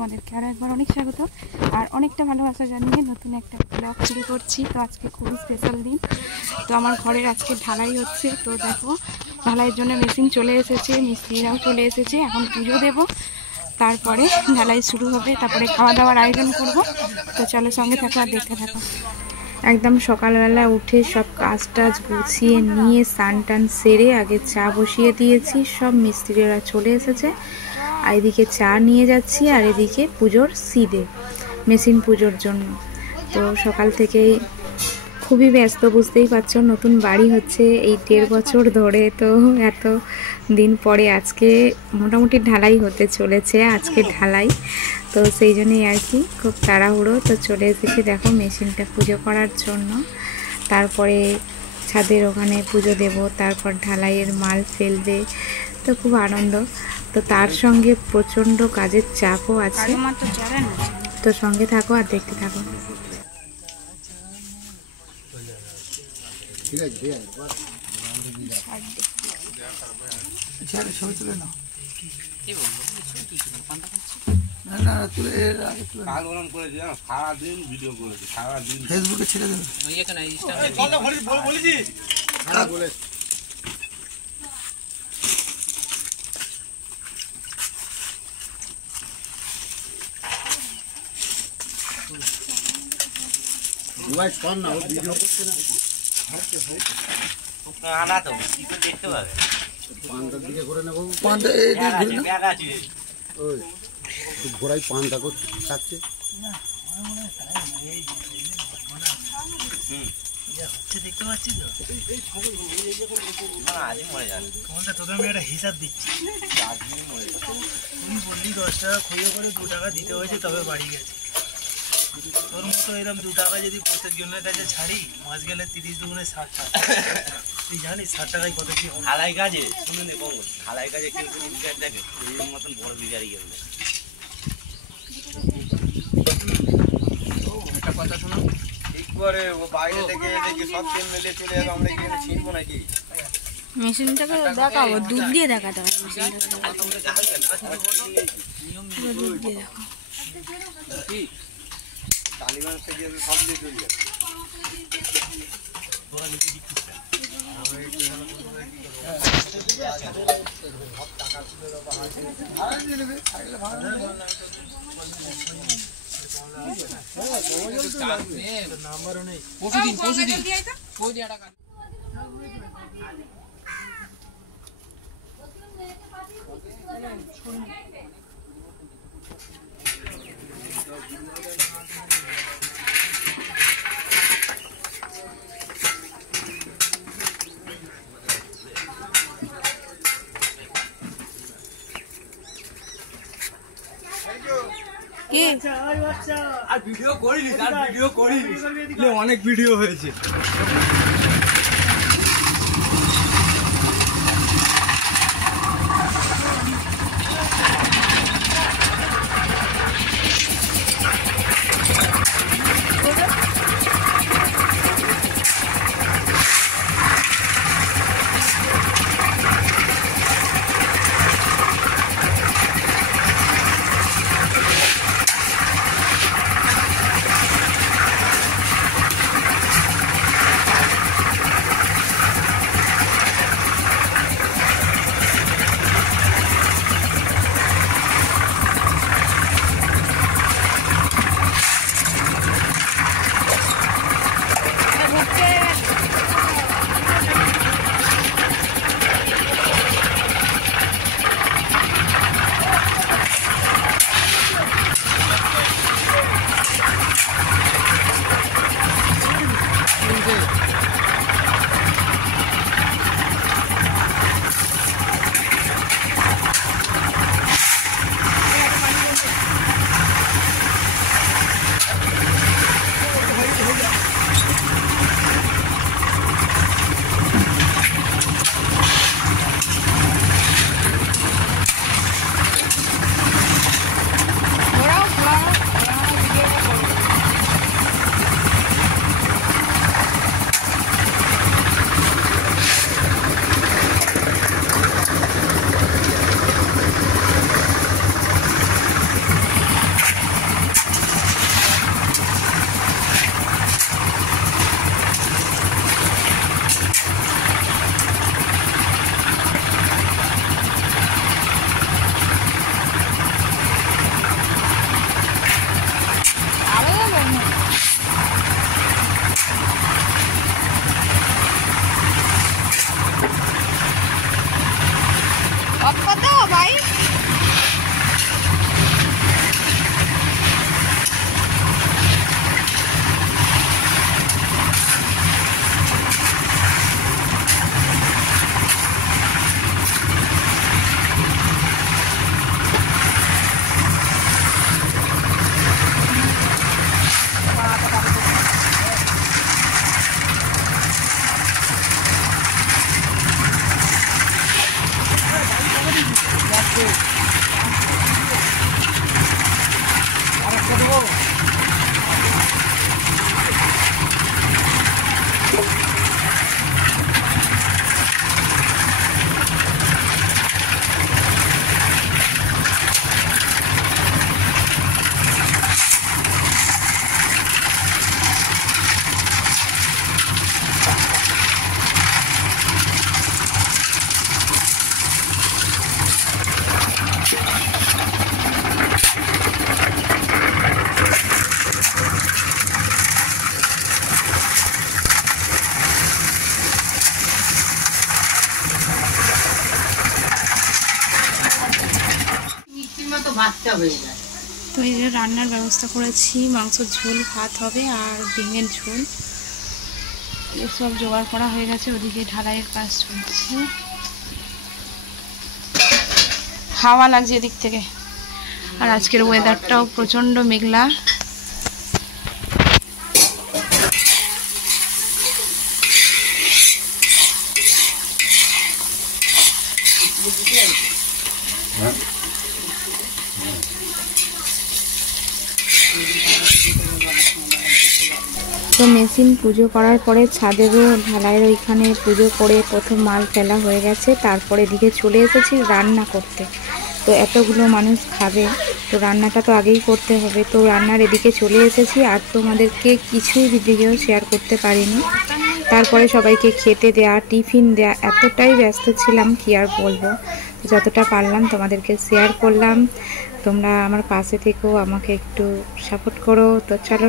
তোমাদেরকে আরও একবার অনেক স্বাগত আর অনেকটা ভালোবাসা জানিয়ে নতুন একটা ব্লগ শুরু করছি। তো আজকে খুবই স্পেশাল দিন। তো আমার ঘরের আজকে ঢালাই হচ্ছে। তো দেখো ঢালাইয়ের জন্য মেশিন চলে এসেছে, মিস্ত্রিরাও চলে এসেছে। এখন পুজো দেব, তারপরে ঢালাই শুরু হবে, তারপরে খাওয়া দাওয়ার আয়োজন করব। তো চলো সঙ্গে থাকো আর দেখতে থাকো। একদম সকালবেলা উঠে সব কাজ টাজ গুছিয়ে নিয়ে স্নান টান সেরে আগে চা বসিয়ে দিয়েছি। সব মিস্ত্রিরা চলে এসেছে। আর এদিকে চা নিয়ে যাচ্ছি আর এদিকে পুজোর সিদে মেশিন পুজোর জন্য। তো সকাল থেকেই খুবই ব্যস্ত, বুঝতেই পারছো। নতুন বাড়ি হচ্ছে এই 1.5 বছর ধরে, তো এত দিন পরে আজকে মোটামুটি ঢালাই হতে চলেছে। আজকে ঢালাই, তো সেই জন্যই আর কি খুব তাড়াহুড়ো। তো চলে এসেছি দেখো মেশিনটা পুজো করার জন্য। তারপরে ছাদের ওখানে পুজো দেব, তারপর ঢালাইয়ের মাল ফেলবে। তো খুব আনন্দ। তো তার সঙ্গে প্রচণ্ড কাজের চাপও আছে। তো সঙ্গে থাকো আর দেখতে থাকো। ফেসবুকে ছেড়ে দেবে। ঘোড়ায় পান্তা খাচ্ছে। দেখতে পাচ্ছি তো তোদের আমি একটা হিসাব দিচ্ছি। তুমি বললি 10 টাকা খইয়ে করে 2 টাকা দিতে হয়েছে, তবে বাড়ি গেছে। তোর মতো এরকম 2 টাকা যদি প্রত্যেক জনের কাছে ছাড়ি, মাস গেলে 30 দুগুণে 60 টাকা। তুই জানিস 60 টাকায় কত কি ঢালাই কাজে? শুনে নে কম, ঢালাই কাজে কেউ দেখে এই মতন বড় বিঘারি গেলে একটা কথা শোনো, ঠিক করে ও বাইরে থেকে দেখি সব তেল মেলে চলে যাবে, আমরা এখানে ছিনবো নাকি? মেশিনটাকে দেখাবো, দুধ দিয়ে দেখাতে হবে। দুধ দিয়ে দেখো, তালিবান থেকে সব দিয়ে চলে যাবে। নাম্বারও নেই। আর ভিডিও করিনি, অনেক ভিডিও হয়েছে। তো এই যে রান্নার ব্যবস্থা করেছি, মাংসের ঝোল, ভাত হবে আর ডিমের ঝোল, এসব জোগাড় করা হয়ে গেছে। ওদিকে ঢালাইয়ের কাজ চলছে, হাওয়া লাগছে এদিক থেকে। আর আজকের ওয়েদারটাও প্রচণ্ড মেঘলা। তো মেশিন পুজো করার পরে ছাদেরও ঢালাইয়ের ওইখানে পুজো করে প্রথম মাল ফেলা হয়ে গেছে। তারপরে এদিকে চলে এসেছি রান্না করতে। তো এতগুলো মানুষ খাবে, তো রান্নাটা তো আগেই করতে হবে। তো রান্নার এদিকে চলে এসেছি, আর তোমাদেরকে কিছুই ভিডিও শেয়ার করতে পারিনি। তারপরে সবাইকে খেতে দেয়া, টিফিন দেয়া, এতটাই ব্যস্ত ছিলাম কি আর বলবো। যতটা পারলাম তোমাদেরকে শেয়ার করলাম। তোমরা আমার পাশে থেকেও আমাকে একটু সাপোর্ট করো। তো চলো।